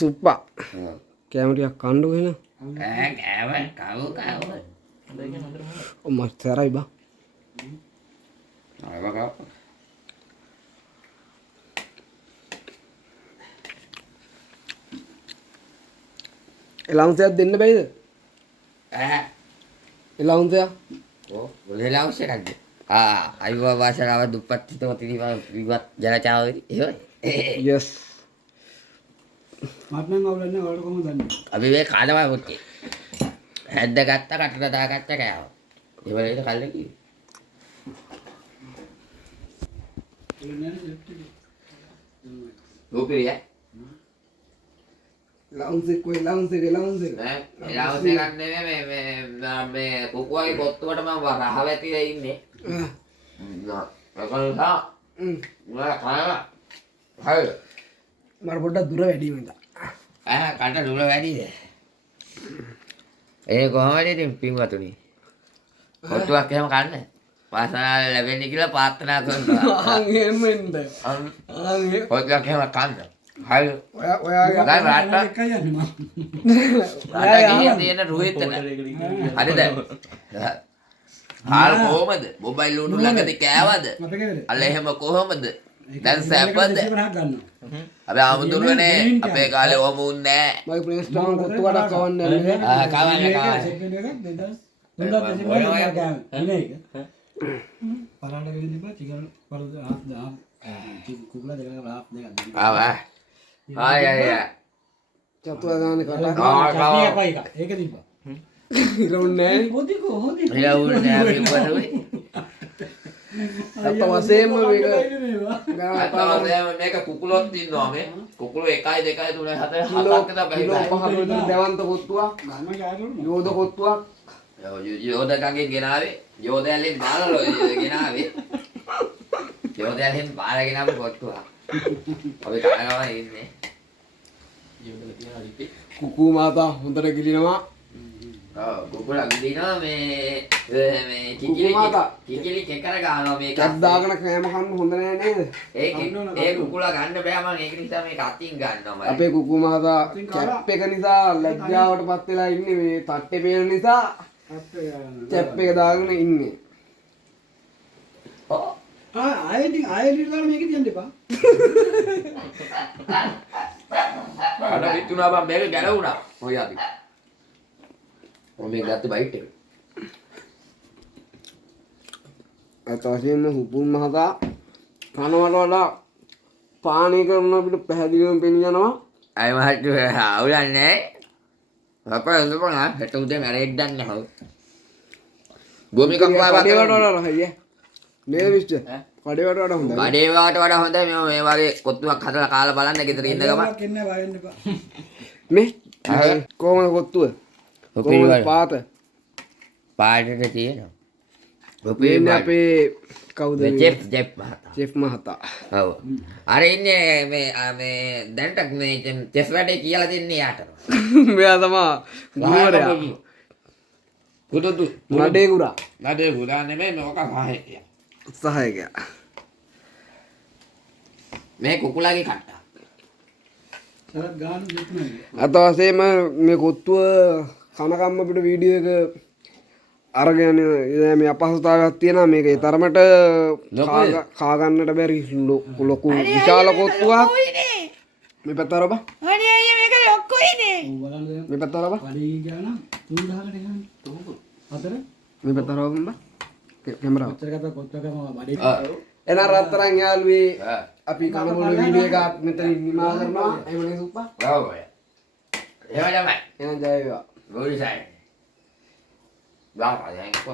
සුප්පා කෑම ටිකක් කන්න වෙන මස් තරයි බා එලවුන්සයක් දෙන්න බැයිද එලවුන්සයක් ලවශ්‍යකක්ද අයිව භාෂාව දුප්පත් හිතව විවත් ජනචාවරි ඒ යස් මත්නම් අවුලන්නේ ඔයාලට කොහොමද දන්නේ? අපි මේ කාලම පුතේ හැද්ද ගත්ත කටට දාගත්ත කෑව ඉවරේට කල්ල කිව්වේ රූපිරිය ලවුන්සෙක් කොයි ලවුන්සෙක් නෑ එලාවසේ ගන්න මේ කුකුවගේ කොත්තුවට මම රහ වැතිලා ඉන්නේ නෑ හරි මට පොඩ්ඩක් දුර වැඩි වෙනවා කට දුර වැඩිද ඒ කොහොමද ඉතින් පින්වතුනි කොත්තුවක් එහෙම කන්න වාසනාව ලැබෙන්නේ කියලා ප්‍රාර්ථනා කරනවා එහෙම වෙන්න කොත්තුවක් එහෙම කන්න හරි ඔයාගේ දැන් රාත්‍ර එකයි යන්නේ මම. රාත්‍ර තියෙන රුහිතට හරිද හාල් කොහමද මොබයිල් උණු ළඟදී කෑවද මතකද? අල්ල එහෙම කොහමද දැන් සැපද 150ක් ගන්නවා. අපි ආමුදුරුවනේ අපේ කාලේ ඔහොම උන්නේ මගේ ප්ලේස් ටවුන් කොත්තු වඩා කවන්නේ නැහැ නෑ කවන්න කවන්න සෙකන්ඩ් එකක් 2000 ගාන. මේක. පරාණ වෙන්න ඉපා චිකන් පළු කුකුලා දෙකක් රාප් දෙකක්. ආවා ආය චතුර ගාන කතා චට්නිය පයි එක. ඒක තිබ්බා. ඉරුන්නේ හොදි කොහොමද? ඉලා උන්නේ අපි බරුවේ අත වශයෙන්ම මේක අතවසේම මේක කුකුලොත් ඉන්නවා මේ කුකුලෝ 1 2 3 4 කිලෝ 7ක් විතර කිලෝ බැහැ 5 විතර දෙවන්ත කොත්තුවක් මම යාළුවෝ යෝධ කොත්තුවක් යෝධකගෙන් ගෙනාවේ යෝධයලෙන් බාලලෝ ගෙනාවේ යෝධයලෙන් බාලගෙන අපි කොට්ටුවා අපි කනගම ඉන්නේ යෝධක තියන රිටි කුකු මාතා හොඳට ගිලිනවා ඔව් කුකුලා ගිලිනවා මේ කිකිලි කෙකර ගන්නවා මේක කක් දාගෙන කෑම කන්න හොඳ නෑ නේද ඒ කුකුලා ගන්න බෑ මම ඒක නිසා මේක අතින් ගන්නවා මම අපේ කුකු මහතා කැප් එක නිසා ලැජ්ජාවටපත් වෙලා ඉන්නේ මේ තට්ටේ පේන නිසා කැප් එක දාගෙන ඉන්නේ ඔව් ආයෙ ලියලා දාලා මේක තියන්න එපා. අර විතුනා බම් මේක ගැලවුණා ඔය අපි මම මේ ගත්ත බයිට් එක අත වශයෙන්ම හුපුන් මහතා කනවට වඩා පානය කරන අපිට පැහැදිලිවම පෙනී යනවා අය මහත්තයෝ අවුලක් නැහැ අපේ හොඳපන් හෙට උදේ මැරෙන්න නැහැ භූමිකම්ප කඩේවට වඩා රහයි නේද මිස්ටර් කඩේවට වඩා හොඳයි බඩේවාට වඩා හොඳයි මේ වගේ කොත්තුවක් හදලා කාලා බලන්න ගෙදර ඉන්න ගම කෙන්න වයන්න එපා. මේ කොහොමද කොත්තුව කොහොමද පාත පාටට තියෙනවා මේ අපේ කවුද ජෙෆ් මහතා චෙෆ් මහතා ඔව් අර ඉන්නේ මේ දැන්ට මේ චෙෆ් වැඩේ කියලා දෙන්නේ යාට මෙයා තමා ගුරුවරයා පුදුදු නඩේ ගුරා නඩේ ගුරා නෙමෙයි මේක සහායකයා සහායකයා මේ කුකුලාගේ කට්ටා සරත් ගාන දෙතුනයි. අත වශයෙන්ම මේ කොත්තුව කනකම්ම අපිට වීඩියෝ එක අරගෙන මේ අපහසුතාවයක් තියෙනවා මේක ඒ තරමට කා ගන්නට බැරි ලොකු විශාල කොත්තුවක් මේ පැත්ත අරපන් අනේ අයියා මේක ලොක්කුයිනේ ඔව් බලන්න දැන්. මේ පැත්ත අරපන් වැඩි ගියා නම් 3000කට ගන්න. හතර මේ පැත්ත අරපන් බා කැමරාව ඔච්චර කතා කොච්චරම වැඩි. එන රත්තරන් යාළුවේ අපි කනබොන වීඩියෝ එකක් මෙතනින් නිමා කරනවා එහෙම නේ සුප්පා ඔව් ඔය එහෙම තමයි එහෙනම් ජය වේවා ගෝලි සයි. Vâng, phải anh có